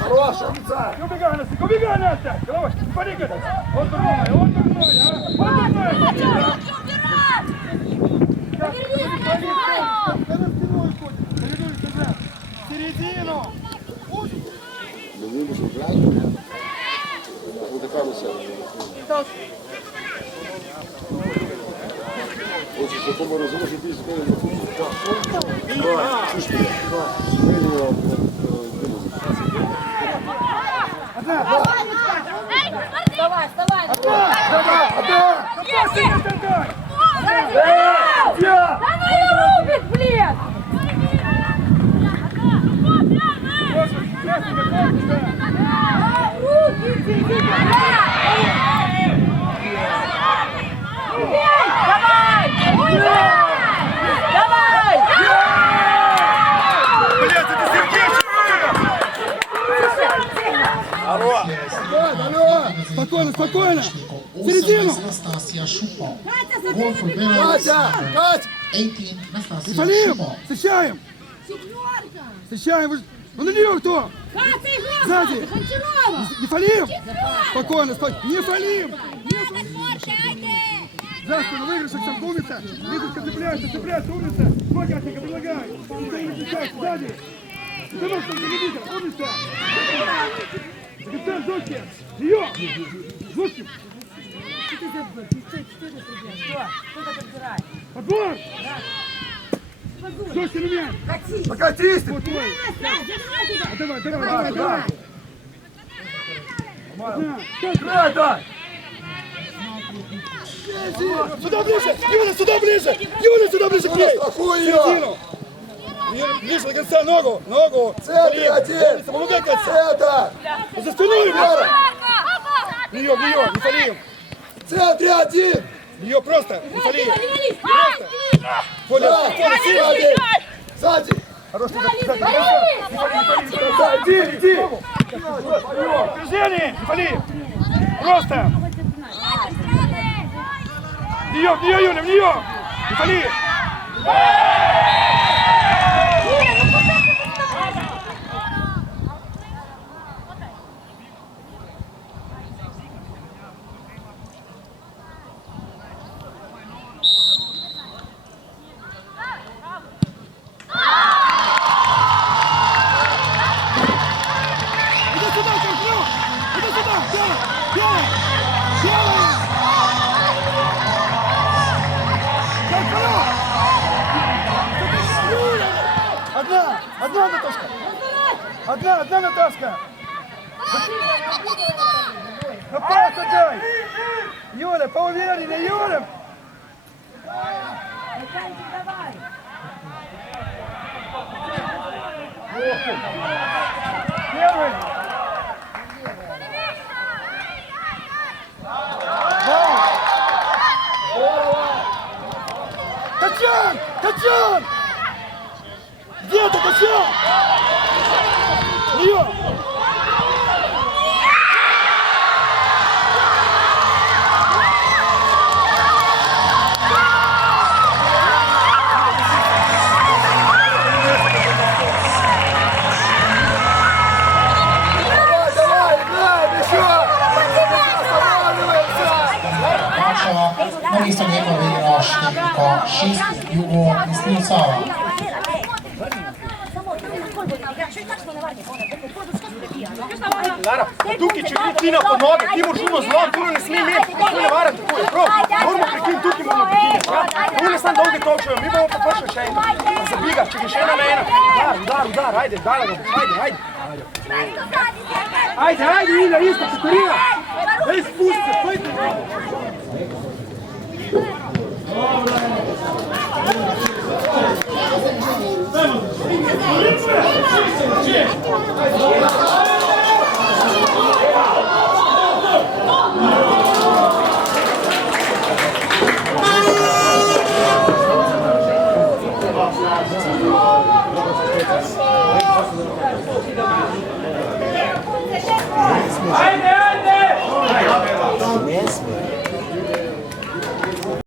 Хорош, умница! Убегай, Настя! Давай, не парикай! Он дурной! Середину! Не вийдеш грати? Буде карусель. Хочеш, що тому розумієш, що ти збили на футбол. Вставай, вставай! Да ну ее рубит, блин! Давай! Давай! Блядь, это сердечко! Алло! Алло! Спокойно, спокойно! Середину! Настасья Шупа. Катя! Кать! 18 Настасья Фалим! Шупа. Встречаем! Встречаем! Ну на нее кто? Сзади! Не фалим! Спокойно, спокойно! Не фалим! За спину выигрыш, Оксанка, умница! Лизочка цепляется, умница! Сколько, Оксанка, предлагай! Никто не выключай, сзади! Давай, что не видно, умница! Офицер, Зоськи! Ее! Зоськи! Подбор! Зоськи, на меня! Покатись ты! Вот твой! Давай! Край дай! Сюда ближе! Юля, сюда ближе! Юля, сюда ближе к ней! Страхуй ее! Середину! Ближе до конца, ногу! Центр один! Помогай, Катя! Центр! За спиной, Вера! в нее, не фалим! В центре один! Ее просто, не фалим! Коля, Да! Сзади! Сзади! хорош, Иди! движение, не фалим! Просто! В нее, Юля, в нее! Не фалим! Иди сюда, Карпню! Иди сюда! Делай! Карпню! Одна Наташка! Одна Наташка! На пас отдай! Юля, поувереннее, Юля! Первый! Качан! Где ты, Качан? Ее! Давай, играем еще! Останавливаемся! Ваша na místo někoho vyhrál Štýrko 6 Jugo Myslivcova. Lara, tukaj, če ti Tina pod noge, ti moraš uno zlom, tu ne sme imeti, tu ne vara tako je, prav. Moramo prekiniti, tukaj moramo prekiniti, ja. Tu ne sam dolge tolčejo, mi bomo pa prišli še enkrat. Zabiga, če ga še ena na ena. Udar, ajde, dala ga, ajde. Ajde, Ina, isto, Katarina. Daj, spusti se, pojdi.